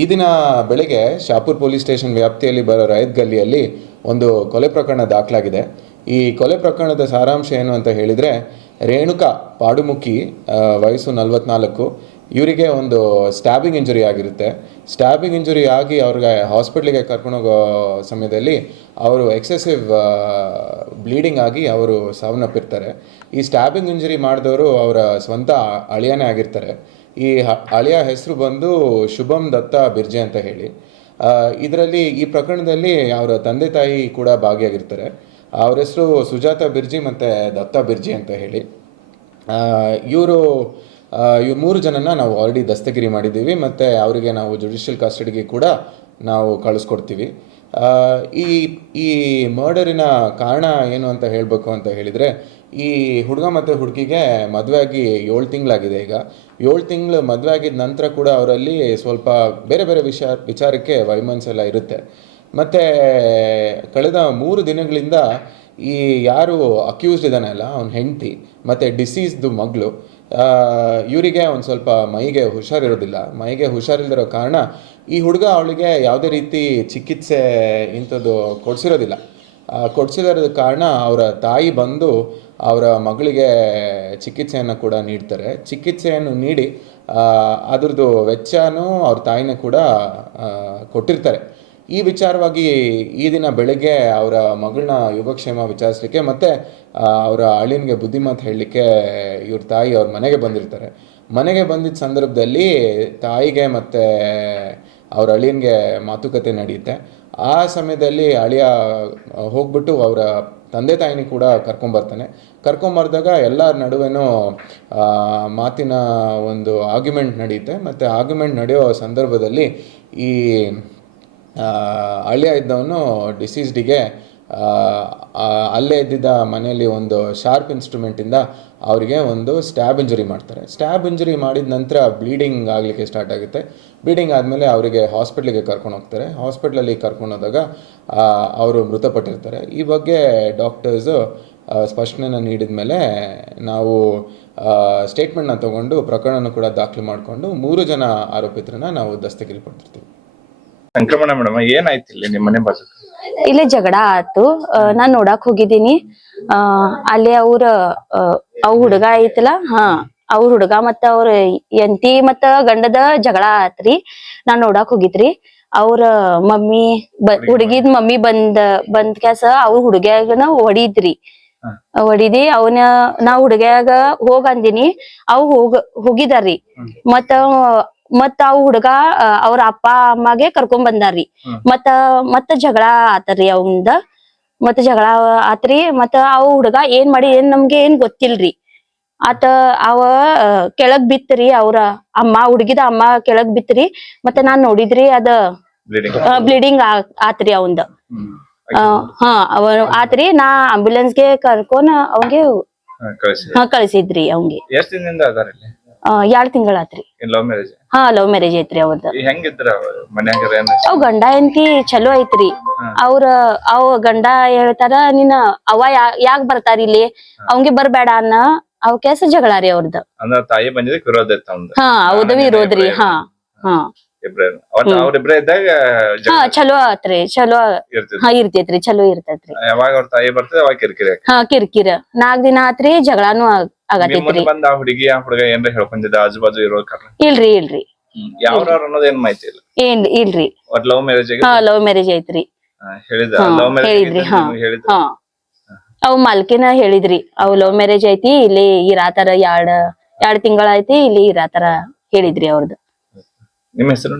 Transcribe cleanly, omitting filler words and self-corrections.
ಈ ದಿನ ಬೆಳಗ್ಗೆ ಶಾಪುರ್ ಪೊಲೀಸ್ ಸ್ಟೇಷನ್ ವ್ಯಾಪ್ತಿಯಲ್ಲಿ ಬರೋ ರೈತ್ ಗಲ್ಲಿಯಲ್ಲಿ ಒಂದು ಕೊಲೆ ಪ್ರಕರಣ ದಾಖಲಾಗಿದೆ. ಈ ಕೊಲೆ ಪ್ರಕರಣದ ಸಾರಾಂಶ ಏನು ಅಂತ ಹೇಳಿದರೆ, ರೇಣುಕಾ ಪಾಡುಮುಖಿ, ವಯಸ್ಸು 44, ಇವರಿಗೆ ಒಂದು ಸ್ಟ್ಯಾಬಿಂಗ್ ಇಂಜುರಿ ಆಗಿರುತ್ತೆ. ಸ್ಟ್ಯಾಬಿಂಗ್ ಇಂಜುರಿ ಆಗಿ ಅವ್ರಿಗೆ ಹಾಸ್ಪಿಟ್ಲಿಗೆ ಕರ್ಕೊಂಡೋಗೋ ಸಮಯದಲ್ಲಿ ಅವರು ಎಕ್ಸೆಸಿವ್ ಬ್ಲೀಡಿಂಗ್ ಆಗಿ ಅವರು ಸಾವನ್ನಪ್ಪಿರ್ತಾರೆ. ಈ ಸ್ಟ್ಯಾಬಿಂಗ್ ಇಂಜುರಿ ಮಾಡಿದವರು ಅವರ ಸ್ವಂತ ಅಳಿಯನೇ ಆಗಿರ್ತಾರೆ. ಈ ಅಳಿಯ ಹೆಸರು ಬಂದು ಶುಭಂ ದತ್ತ ಬಿರ್ಜೆ ಅಂತ ಹೇಳಿ. ಇದರಲ್ಲಿ ಈ ಪ್ರಕರಣದಲ್ಲಿ ಅವರ ತಂದೆ ತಾಯಿ ಕೂಡ ಭಾಗಿಯಾಗಿರ್ತಾರೆ. ಅವ್ರ ಹೆಸರು ಸುಜಾತ ಬಿರ್ಜಿ ಮತ್ತು ದತ್ತ ಬಿರ್ಜಿ ಅಂತ ಹೇಳಿ. ಇವರು 3 ಜನನ ನಾವು ಆಲ್ರೆಡಿ ದಸ್ತಗಿರಿ ಮಾಡಿದ್ದೀವಿ ಮತ್ತು ಅವರಿಗೆ ನಾವು ಜುಡಿಷಿಯಲ್ ಕಸ್ಟಡಿಗೆ ಕೂಡ ನಾವು ಕಳಿಸ್ಕೊಡ್ತೀವಿ. ಈ ಈ ಮರ್ಡರಿನ ಕಾರಣ ಏನು ಅಂತ ಹೇಳಬೇಕು ಅಂತ ಹೇಳಿದರೆ, ಈ ಹುಡುಗ ಮತ್ತು ಹುಡುಗಿಗೆ ಮದುವೆ ಆಗಿ 7 ತಿಂಗಳಾಗಿದೆ. ಈಗ 7 ತಿಂಗಳು ಮದುವೆ ಆಗಿದ ನಂತರ ಕೂಡ ಅವರಲ್ಲಿ ಸ್ವಲ್ಪ ಬೇರೆ ಬೇರೆ ವಿಚಾರಕ್ಕೆ ವೈಮನಸ್ಸೆಲ್ಲ ಇರುತ್ತೆ. ಮತ್ತು ಕಳೆದ 3 ದಿನಗಳಿಂದ ಈ ಯಾರು ಅಕ್ಯೂಸ್ಡ್ ಇದ್ದಾನಲ್ಲ, ಅವನ ಹೆಂಡತಿ ಮತ್ತು ಡಿಸೀಸ್ದು ಮಗಳು, ಇವರಿಗೆ ಒಂದು ಸ್ವಲ್ಪ ಮೈಗೆ ಹುಷಾರಿಲ್ದಿರೋ ಕಾರಣ ಈ ಹುಡುಗ ಅವಳಿಗೆ ಯಾವುದೇ ರೀತಿ ಚಿಕಿತ್ಸೆ ಇಂಥದ್ದು ಕೊಡಿಸಿರೋದ ಕಾರಣ ಅವರ ತಾಯಿ ಬಂದು ಅವರ ಮಗಳಿಗೆ ಚಿಕಿತ್ಸೆಯನ್ನು ಕೂಡ ನೀಡ್ತಾರೆ. ಚಿಕಿತ್ಸೆಯನ್ನು ನೀಡಿ ಅದ್ರದ್ದು ವೆಚ್ಚನೂ ಅವ್ರ ತಾಯಿನ ಕೂಡ ಕೊಟ್ಟಿರ್ತಾರೆ. ಈ ವಿಚಾರವಾಗಿ ಈ ದಿನ ಬೆಳಗ್ಗೆ ಅವರ ಮಗಳನ್ನ ಯೋಗಕ್ಷೇಮ ವಿಚಾರಿಸಲಿಕ್ಕೆ ಮತ್ತು ಅವರ ಅಳಿಯನಿಗೆ ಬುದ್ಧಿಮಾತು ಹೇಳಲಿಕ್ಕೆ ಇವ್ರ ತಾಯಿ ಅವ್ರ ಮನೆಗೆ ಬಂದಿರ್ತಾರೆ. ಮನೆಗೆ ಬಂದಿದ್ದ ಸಂದರ್ಭದಲ್ಲಿ ತಾಯಿಗೆ ಮತ್ತು ಅವ್ರ ಅಳಿಯನಿಗೆ ಮಾತುಕತೆ ನಡೆಯುತ್ತೆ. ಆ ಸಮಯದಲ್ಲಿ ಅಳಿಯ ಹೋಗ್ಬಿಟ್ಟು ಅವರ ತಂದೆ ತಾಯಿನಿ ಕೂಡ ಕರ್ಕೊಂಬರ್ದಾಗ ಎಲ್ಲರ ನಡುವೆನೂ ಮಾತಿನ ಒಂದು ಆರ್ಗ್ಯುಮೆಂಟ್ ನಡೆಯುತ್ತೆ. ಮತ್ತು ಆರ್ಗ್ಯುಮೆಂಟ್ ನಡೆಯೋ ಸಂದರ್ಭದಲ್ಲಿ ಈ ಅಳಿಯ ಇದ್ದವನು ಡಿಸೀಸ್ಡಿಗೆ ಅಲ್ಲೇ ಇದ್ದಿದ್ದ ಮನೆಯಲ್ಲಿ ಒಂದು ಶಾರ್ಪ್ ಇನ್ಸ್ಟ್ರೂಮೆಂಟಿಂದ ಅವರಿಗೆ ಒಂದು ಸ್ಟ್ಯಾಬ್ ಇಂಜುರಿ ಮಾಡ್ತಾರೆ. ಸ್ಟ್ಯಾಬ್ ಇಂಜುರಿ ಮಾಡಿದ ನಂತರ ಬ್ಲೀಡಿಂಗ್ ಆಗಲಿಕ್ಕೆ ಸ್ಟಾರ್ಟ್ ಆಗುತ್ತೆ. ಬ್ಲೀಡಿಂಗ್ ಆದಮೇಲೆ ಅವರಿಗೆ ಹಾಸ್ಪಿಟ್ಲಿಗೆ ಕರ್ಕೊಂಡು ಹೋಗ್ತಾರೆ. ಹಾಸ್ಪಿಟ್ಲಲ್ಲಿ ಕರ್ಕೊಂಡೋದಾಗ ಅವರು ಮೃತಪಟ್ಟಿರ್ತಾರೆ. ಈ ಬಗ್ಗೆ ಡಾಕ್ಟರ್ಸು ಸ್ಪಷ್ಟನೆಯನ್ನು ನೀಡಿದ ಮೇಲೆ ನಾವು ಸ್ಟೇಟ್ಮೆಂಟ್ನ ತೊಗೊಂಡು ಪ್ರಕರಣನ ಕೂಡ ದಾಖಲು ಮಾಡಿಕೊಂಡು 3 ಜನ ಆರೋಪಿತರನ್ನ ನಾವು ದಸ್ತಗಿರಿ ಪಡ್ತಿರ್ತೀವಿ. ಸಂಕ್ರಮಣ ಮೇಡಮ್, ಏನಾಯ್ತು ಇಲ್ಲಿ ನಿಮ್ಮ ಮನೆ ಬಾಜು? ಇಲ್ಲಿ ಜಗಳ ಆತು. ನಾನ್ ನೋಡಾಕ್ ಹೋಗಿದ್ದೀನಿ. ಅಲ್ಲಿ ಅವ್ರ ಹುಡುಗ ಐತಲ್ಲ, ಅವ್ರ ಹುಡುಗ ಮತ್ತ ಅವ್ರ ಎಂತಿ ಮತ್ತ ಗಂಡದ ಜಗಳ ಆತ್ರಿ. ನಾನ್ ನೋಡಾಕ್ ಹೋಗಿದ್ರಿ. ಅವ್ರ ಮಮ್ಮಿ ಹುಡುಗಿದ್ ಮಮ್ಮಿ ಬಂದ್ ಕ್ಯಾಸ ಅವ್ರ ಹುಡುಗ್ಯಾಗನ ಹೊಡಿದಿ ಅವನ ನಾ ಹುಡುಗ್ಯಾಗ ಹೋಗಂದಿನಿ. ಅವ್ ಹೋಗಿದಾರ್ರಿ. ಮತ್ತ ಅವ್ ಹುಡುಗ ಅವ್ರ ಅಪ್ಪ ಅಮ್ಮಗೆ ಕರ್ಕೊಂಡ್ ಬಂದಾರ್ರಿ. ಮತ್ತ ಜಗಳ ಆತರಿ ಅವಂದ. ಮತ್ತ ಜಗಳ ಆತ್ರಿ. ಮತ್ತ ಅವ್ ಹುಡುಗ ಏನ್ ನಮ್ಗೆ ಏನ್ ಗೊತ್ತಿಲ್ರಿ. ಅವ ಕೆಳಗ್ ಬಿತ್ತರಿ. ಅವ್ರ ಹುಡುಗಿದ ಅಮ್ಮ ಕೆಳಗ್ ಬಿತ್ತರಿ. ಮತ್ತೆ ನಾನ್ ನೋಡಿದ್ರಿ, ಅದ ಬ್ಲೀಡಿಂಗ್ ಆತ್ರಿ ಅವಂದ. ಅವ ಆತ್ರಿ. ನಾ ಆಂಬ್ಯುಲೆನ್ಸ್ಗೆ ಕರ್ಕೊಂಡ್ ಅವಂಗೆ ಕಳಿಸಿದ್ರಿ. ಅವಂಗೆ 2 ತಿಂಗಳಾತ್ರಿ. ಲವ್ ಮ್ಯಾರೇಜ್ ಐತ್ರಿ ಅವ್ರದ್ದು. ಅವ್ ಗಂಡ ಹೆಂಡತಿ ಚಲೋ ಐತ್ರಿ. ಅವ್ ಗಂಡ ಹೇಳ್ತಾರ, ನೀನ್ ಅವ ಯಾಕ ಬರ್ತಾರ ಇಲ್ಲಿ, ಅವಂಗೆ ಬರ್ಬೇಡ ಅನ್ನ ಅವ್ ಕೆಸ ಜಗಳ ರೀ ಅವ್ರದ್ದು. ಹೌದು, ವಿರೋಧ್ರಿ. ಚಲೋ ಆತ್ರಿ. ಚಲೋ ಇರ್ತೈತ್ರಿ. ಚಲೋ ಇರ್ತೈತ್ರಿ. ಕಿರ್ಕಿರ 4 ದಿನ ಆತ್ರಿ. ಜಗಳಾನು ಆಗತೈತ್ರಿ. ಇಲ್ರಿ. ಇಲ್ರಿ. ಲವ್ ಮ್ಯಾರೇಜ್ ಐತ್ರಿ. ಹೇಳಿದ್ರಿ. ಅವ್ ಮಾಲ್ಕಿನ ಹೇಳಿದ್ರಿ, ಅವ್ ಲವ್ ಮ್ಯಾರೇಜ್ ಐತಿ, ಇಲ್ಲಿ ಇರಾತರ 2 ತಿಂಗಳ ಐತಿ, ಇಲ್ಲಿ ಇರಾತರ ಹೇಳಿದ್ರಿ ಅವ್ರದ್ದು. ನಿಮ್ಮ ಹೆಸರು?